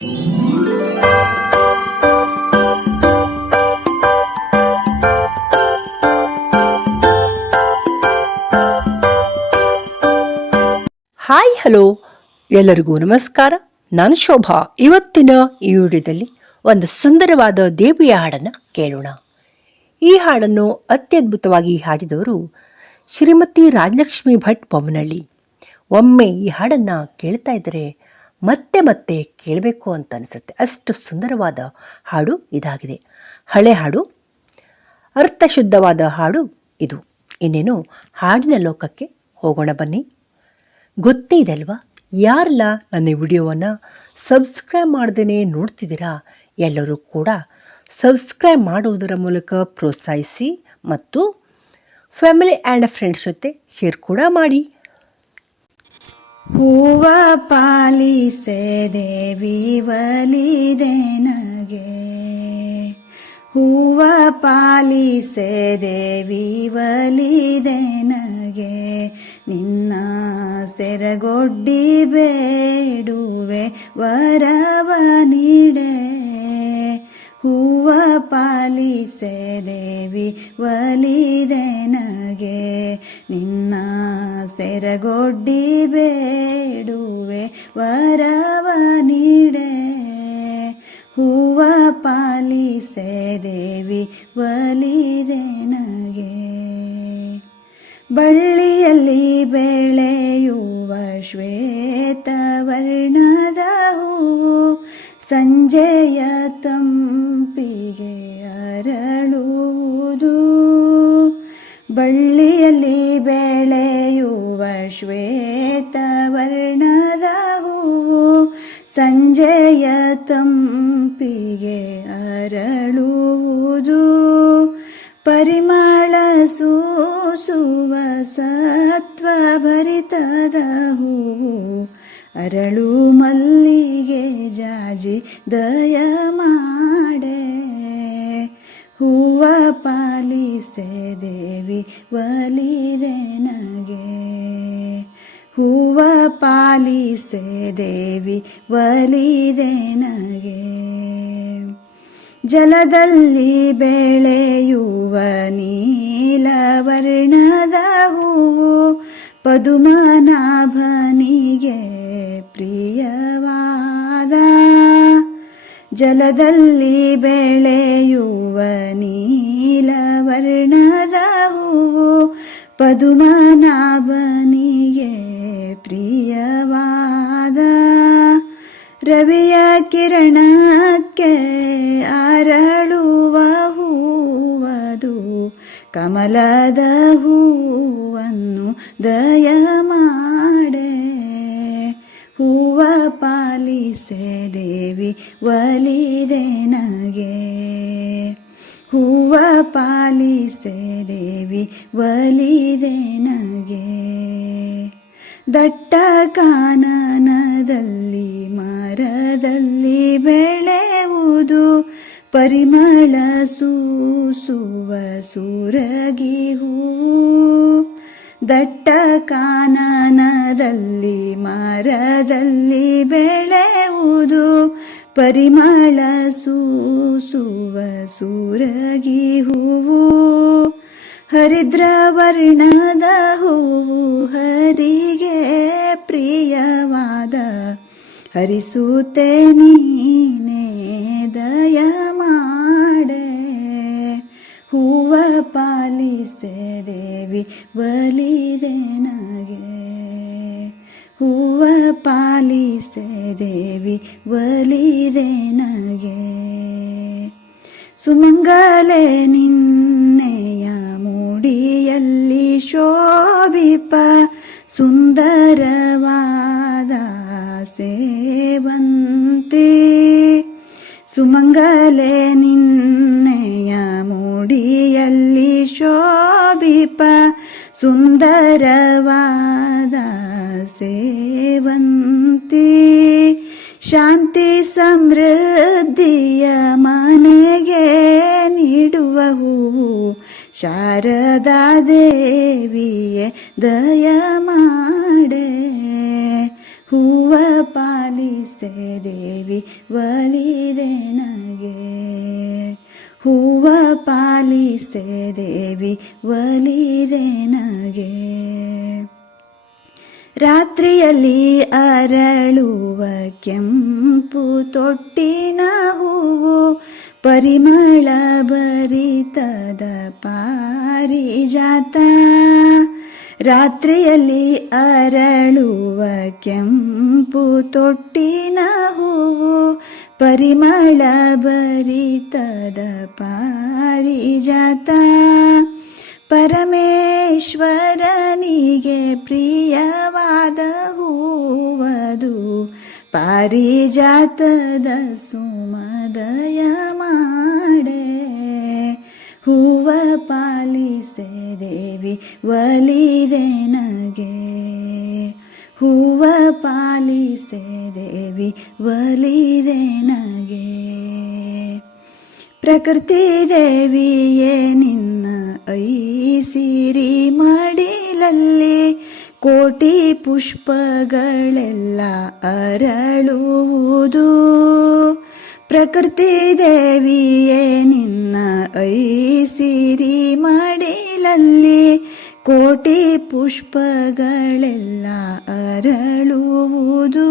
Hi hello ಎಲ್ಲರಿಗೂ ನಮಸ್ಕಾರ. ನಾನು ಶೋಭಾ. ಇವತ್ತಿನ ಈ ವಿಡಿಯೋದಲ್ಲಿ ಒಂದು ಸುಂದರವಾದ ದೇವಿಯ ಹಾಡನ್ನು ಕೇಳೋಣ. ಈ ಹಾಡನ್ನು ಅತ್ಯದ್ಭುತವಾಗಿ ಹಾಡಿದವರು ಶ್ರೀಮತಿ ರಾಜಲಕ್ಷ್ಮಿ ಭಟ್ ಬೊಮ್ಮನಹಳ್ಳಿ. ಒಮ್ಮೆ ಈ ಹಾಡನ್ನು ಕೇಳ್ತಾ ಇದ್ದರೆ ಮತ್ತೆ ಮತ್ತೆ ಕೇಳಬೇಕು ಅಂತ ಅನಿಸುತ್ತೆ. ಅಷ್ಟು ಸುಂದರವಾದ ಹಾಡು ಇದಾಗಿದೆ. ಹಳೆ ಹಾಡು, ಅರ್ಥಶುದ್ಧವಾದ ಹಾಡು ಇದು. ಇನ್ನೇನು ಹಾಡಿನ ಲೋಕಕ್ಕೆ ಹೋಗೋಣ ಬನ್ನಿ. ಗೊತ್ತೇ ಇದೆ ಅಲ್ವಾ? ಯಾರೆಲ್ಲ ನನ್ನ ವಿಡಿಯೋವನ್ನು ಸಬ್ಸ್ಕ್ರೈಬ್ ಮಾಡ್ದೇ ನೋಡ್ತಿದ್ದೀರಾ, ಎಲ್ಲರೂ ಕೂಡ ಸಬ್ಸ್ಕ್ರೈಬ್ ಮಾಡುವುದರ ಮೂಲಕ ಪ್ರೋತ್ಸಾಹಿಸಿ ಮತ್ತು ಫ್ಯಾಮಿಲಿ ಆ್ಯಂಡ್ ಫ್ರೆಂಡ್ಸ್ ಜೊತೆ ಶೇರ್ ಕೂಡ ಮಾಡಿ. ಹೂವ ಪಾಲಿಸೆ ದೇವಿ ಒಲಿದೆ ನಗೆ, ಹೂವ ಪಾಲಿಸೆ ದೇವಿ ಒಲಿದೆ ನಗೆ, ನಿನ್ನ ಸೆರಗೊಡ್ಡಿ ಬೇಡುವೆ ವರವ ನೀಡೆ, ಹೂವ ಪಾಲಿಸೆ ದೇವಿ ಒಲಿದೆ ನಗೆ, ನಿನ್ನ ಸೆರಗೊಡ್ಡಿ ಬೇಡುವೆ ವರವ ನೀಡೆ, ಹೂವ ಪಾಲಿಸೆ ದೇವಿ ಒಲಿದೆ ನಗೆ. ಬಳ್ಳಿಯಲ್ಲಿ ಬೆಳೆಯುವ ಶ್ವೇತವರ್ಣದ ಹೂವು ಸಂಜೆಯ ತಂಪಿಗೆ ಅರಳುವುದು, ಬಳ್ಳಿಯಲ್ಲಿ ಬೆಳೆಯುವ ಶ್ವೇತವರ್ಣದ ಹೂವು ಸಂಜೆಯ ತಂಪಿಗೆ ಅರಳುವುದು, ಪರಿಮಳ ಸೂಸುವ ಸತ್ವಭರಿತದ ಹೂವು ಅರಳು ಮಲ್ಲಿಗೆ ಜಾಜಿ ದಯ ಮಾಡೆ, ಹೂವ ಪಾಲಿಸೆ ದೇವಿ ಒಲಿದೆ ನಗೆ, ಹೂವ ಪಾಲಿಸೆ ದೇವಿ ಒಲಿದೆ ನಗೆ. ಜಲದಲ್ಲಿ ಬೆಳೆಯುವ ನೀಲವರ್ಣದ ಹೂವು ಪದುಮನಾಭನಿಗೆ ಪ್ರಿಯವಾದ, ಜಲದಲ್ಲಿ ಬೆಳೆಯುವ ನೀಲವರ್ಣದ ಹೂವು ಪದುಮನಾಭನಿಗೆ ಪ್ರಿಯವಾದ, ರವಿಯ ಕಿರಣಕ್ಕೆ ಅರಳುವ ಹೂವದು ಕಮಲದ ಹೂವನ್ನು ದಯ ಮಾಡೆ, ಹೂವ ಪಾಲಿಸೆ ದೇವಿ ಒಲಿದೆ ನಗೆ, ಹೂವ ಪಾಲಿಸೆ ದೇವಿ ಒಲಿದೆ ನಗೆ. ದಟ್ಟ ಕಾನನದಲ್ಲಿ ಮರದಲ್ಲಿ ಬೆಳೆಯುವುದು ಪರಿಮಳ ಸೂಸುವ ಸೂರಗಿ ಹೂವು, ದಟ್ಟ ಕಾನನದಲ್ಲಿ ಮರದಲ್ಲಿ ಬೆಳೆಯುವುದು ಪರಿಮಳ ಸೂಸುವ ಸೂರಗಿ ಹೂವು, ಹರಿದ್ರ ವರ್ಣದ ಹೂವು ಹರಿಗೆ ಪ್ರಿಯವಾದ, ಹರಿಸುತ್ತೆ ನೀನೇ ದಯ ಮಾಡೆ, ಹೂವ ಪಾಲಿಸೆ ದೇವಿ ಒಲಿದೆ ನಗೆ, ಹೂವ ಪಾಲಿಸೆ ದೇವಿ ಒಲಿದೆ ನಗೆ. ಸುಮಂಗಲೆ ನಿನ್ನೆಯ ಮೂಡಿಯಲ್ಲಿ ಶೋಭಿಪ ಸುಂದರವಾದ ಸೇವಂತಿ, ಸುಮಂಗಲೆ ನಿನ್ನೆಯ ಮೂಡಿಯಲ್ಲಿ ಶೋಭಿಪ ಸುಂದರವಾದ ಸೇವಂತಿ, ಶಾಂತಿ ಸಮೃದ್ಧಿಯ ಮನೆಗೆ ನೀಡುವ ಹೂವು ಶಾರದಾ ದೇವಿಯೇ ದಯ ಮಾಡೆ, ಹೂವ ಪಾಲಿಸೆ ದೇವಿ ಒಲಿದೆ ನಗೆ, ಹೂವ ಪಾಲಿಸೆ ದೇವಿ ಒಲಿದೆ ನಗೆ. ರಾತ್ರಿಯಲ್ಲಿ ಅರಳುವ ಕೆಂಪು ತೊಟ್ಟಿನ ಹೂವು, ಪರಿಮಳ ಭರಿತದ ಪಾರಿಜಾತ. ರಾತ್ರಿಯಲ್ಲಿ ಅರಳುವ ಕೆಂಪು ತೊಟ್ಟಿನ ಹೂವು, ಪರಿಮಳ ಭರಿತದ ಪಾರಿಜಾತ. ಪರಮೇಶ್ವರನಿಗೆ ಪ್ರಿಯವಾದ ಹೂವದು, ಪಾರಿಜಾತದ ಸುಮದಯ ಮಾಡೆ. ಹೂವ ಪಾಲಿಸೆ ದೇವಿ ಒಲಿದೆ ನಗೆ, ಹೂವ ಪಾಲಿಸೆ ದೇವಿ ಒಲಿದೆ ನಗೆ. ಪ್ರಕೃತಿ ದೇವಿಯೇ ನಿನ್ನ ಐಸಿರಿ ಮಡಿಲಲ್ಲಿ, ಕೋಟಿ ಪುಷ್ಪಗಳೆಲ್ಲ ಅರಳುವುದು. ಪ್ರಕೃತಿ ದೇವಿಯೇ ನಿನ್ನ ಐಸಿರಿ ಮಡಿಲಲ್ಲಿ, ಕೋಟಿ ಪುಷ್ಪಗಳೆಲ್ಲ ಅರಳುವುದು.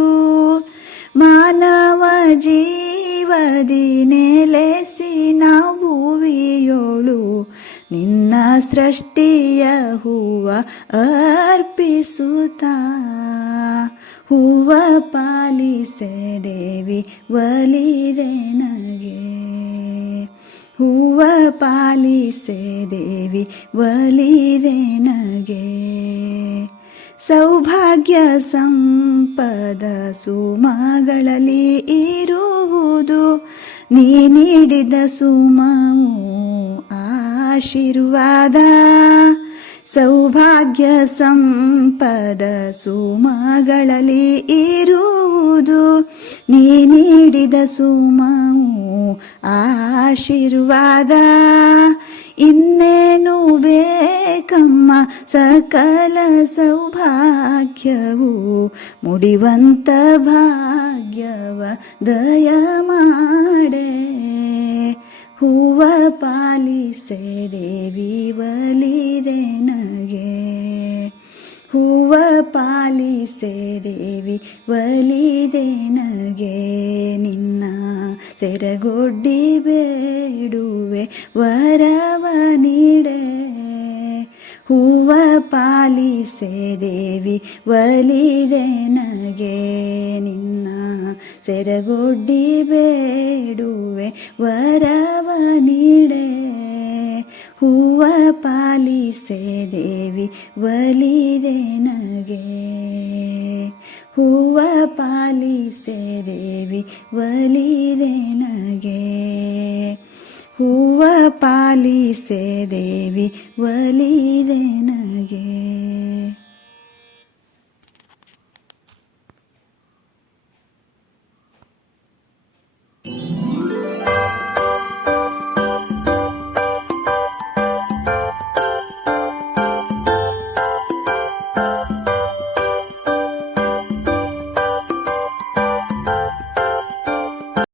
ಮಾನವ ಜೀವದಿ ನೆಲೆಸಿ ನಾವು ಭುವಿಯೋಳು, ನಿನ್ನ ಸೃಷ್ಟಿಯ ಹೂವ ಅರ್ಪಿಸುತ್ತಾ. ಹೂವ ಪಾಲಿಸೆ ದೇವಿ ಒಲಿದೆ ನಗೆ, ಹೂವ ಪಾಲಿಸೆ ದೇವಿ ಒಲಿದೆ ನಗೆ. ಸೌಭಾಗ್ಯ ಸಂಪದ ಸುಮಗಳಲ್ಲಿ ಇರುವುದು, ನೀ ನೀಡಿದ ಸುಮವು ಆಶೀರ್ವಾದ. ಸೌಭಾಗ್ಯ ಸಂಪದ ಸುಮಗಳಲ್ಲಿ ಇರುವುದು, ನೀ ನೀಡಿದ ಸುಮವು ಆಶೀರ್ವಾದ. ಇನ್ನೇನು ಬೇಕಮ್ಮ ಸಕಲ ಸೌಭಾಗ್ಯವು, ಮುಡಿವಂತ ಭಾಗ್ಯವ ದಯ ಮಾಡೆ. ಹೂವ ಪಾಲಿಸೆ ದೇವಿ ಒಲಿದೆ ನಗೆ, ಹೂವ ಪಾಲಿಸೆ ದೇವಿ ಒಲಿದೆ ನಗೆ. ನಿನ್ನ ಸೆರಗೊಡ್ಡಿ ಬೇಡುವೆ ವರವ ನೀಡೆ, ಹೂವ ಪಾಲಿಸೆ ದೇವಿ ಒಲಿದೆ ನಗೆ. ನಿನ್ನ ಸೆರಗೊಡ್ಡಿ ಬೇಡುವೆ ವರವ ನೀಡೆ, ಹೂವ ಪಾಲಿಸೆ ದೇವಿ ಒಲಿದೆ ನಗೆ, ಹೂವ ಪಾಲಿಸೆ ದೇವಿ ಒಲಿದೆ ನಗೆ, ಹೂವ ಪಾಲಿಸೆ ದೇವಿ ಒಲಿದೆ